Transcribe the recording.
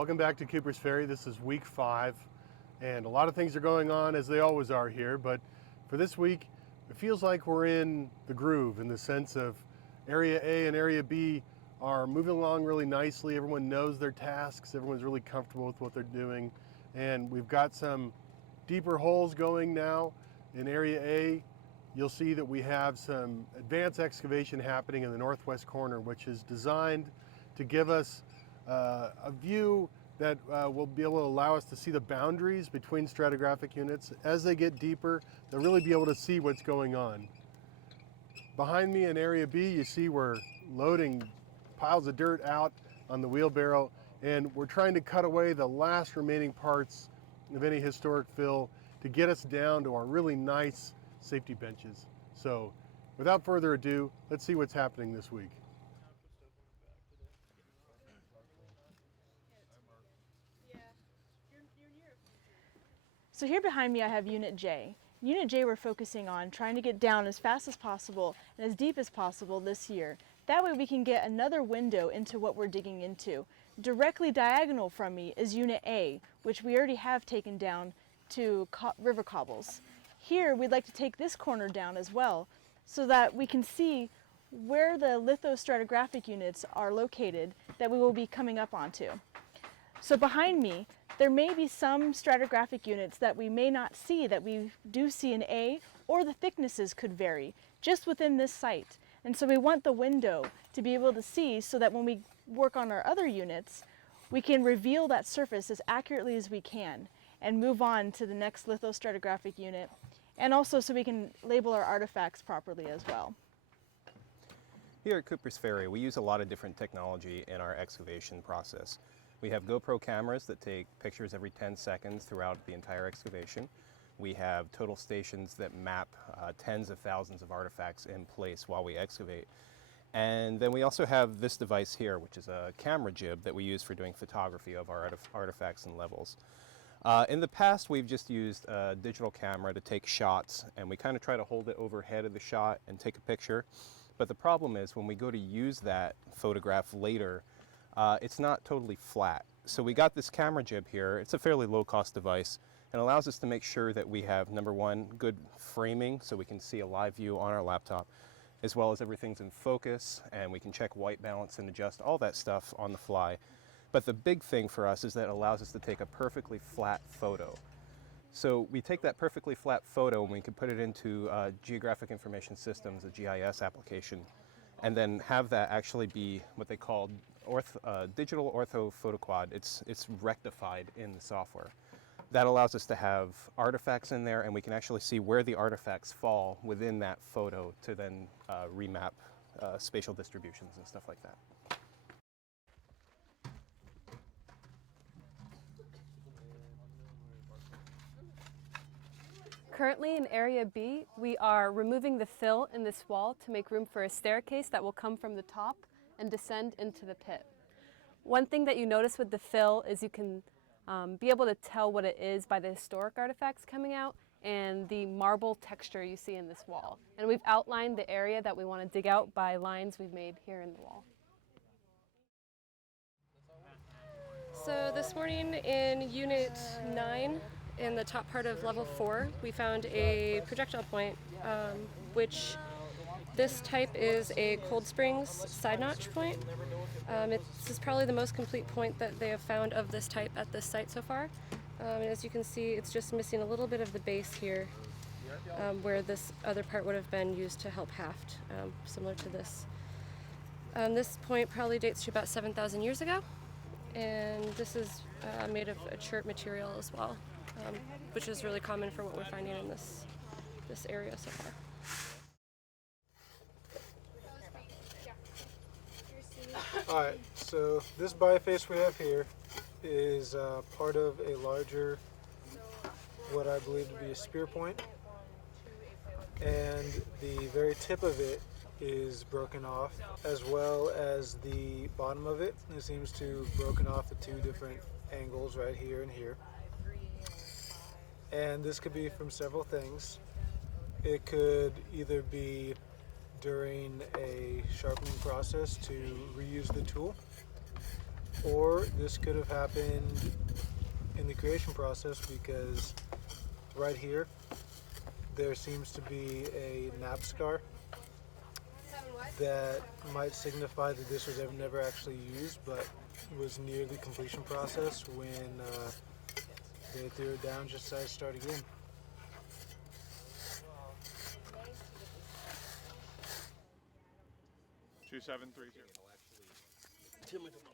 Welcome back to Cooper's Ferry. This is week 5, and a lot of things are going on as they always are here, but for this week, it feels like we're in the groove in the sense of Area A and Area B are moving along really nicely. Everyone knows their tasks, everyone's really comfortable with what they're doing, and we've got some deeper holes going now. In Area A, you'll see that we have some advanced excavation happening in the northwest corner, which is designed to give us a view that will be able to allow us to see the boundaries between stratigraphic units. As they get deeper, they'll really be able to see what's going on. Behind me in Area B, you see we're loading piles of dirt out on the wheelbarrow, and we're trying to cut away the last remaining parts of any historic fill to get us down to our really nice safety benches. So without further ado, let's see what's happening this week. So here behind me I have Unit J. Unit J we're focusing on trying to get down as fast as possible and as deep as possible this year. That way we can get another window into what we're digging into. Directly diagonal from me is Unit A, which we already have taken down to river cobbles. Here we'd like to take this corner down as well so that we can see where the lithostratigraphic units are located that we will be coming up onto. So behind me, there may be some stratigraphic units that we may not see that we do see in A, or the thicknesses could vary just within this site. And so we want the window to be able to see so that when we work on our other units, we can reveal that surface as accurately as we can and move on to the next lithostratigraphic unit, and also so we can label our artifacts properly as well. Here at Cooper's Ferry, we use a lot of different technology in our excavation process. We have GoPro cameras that take pictures every 10 seconds throughout the entire excavation. We have total stations that map tens of thousands of artifacts in place while we excavate. And then we also have this device here, which is a camera jib that we use for doing photography of our artifacts and levels. In the past, we've just used a digital camera to take shots, and we kind of try to hold it overhead of the shot and take a picture. But the problem is when we go to use that photograph later, it's not totally flat. So we got this camera jib here. It's a fairly low-cost device and allows us to make sure that we have, number one, good framing so we can see a live view on our laptop, as well as everything's in focus and we can check white balance and adjust all that stuff on the fly. But the big thing for us is that it allows us to take a perfectly flat photo. So we take that perfectly flat photo and we can put it into Geographic Information Systems, a GIS application, and then have that actually be what they call digital orthophotoquad. It's rectified in the software. That allows us to have artifacts in there, and we can actually see where the artifacts fall within that photo to then remap spatial distributions and stuff like that. Currently in Area B, we are removing the fill in this wall to make room for a staircase that will come from the top and descend into the pit. One thing that you notice with the fill is you can be able to tell what it is by the historic artifacts coming out and the marble texture you see in this wall. And we've outlined the area that we want to dig out by lines we've made here in the wall. So this morning in Unit 9, in the top part of level 4, we found a projectile point, which this type is a Cold Springs side notch point. This is probably the most complete point that they have found of this type at this site so far. And as you can see, it's just missing a little bit of the base here, where this other part would have been used to help haft, similar to this. This point probably dates to about 7,000 years ago, and this is made of a chert material as well, which is really common for what we're finding in this area so far. Alright, so this biface we have here is part of a larger, what I believe to be a spear point, and the very tip of it is broken off, as well as the bottom of it. It seems to have broken off at 2 different angles right here and here. And this could be from several things. It could either be during a sharpening process to reuse the tool. or this could have happened in the creation process, because right here there seems to be a nap scar that might signify that this was never actually used, but was near the completion process when they threw it down, just decided to start again. Two 730. Timothy.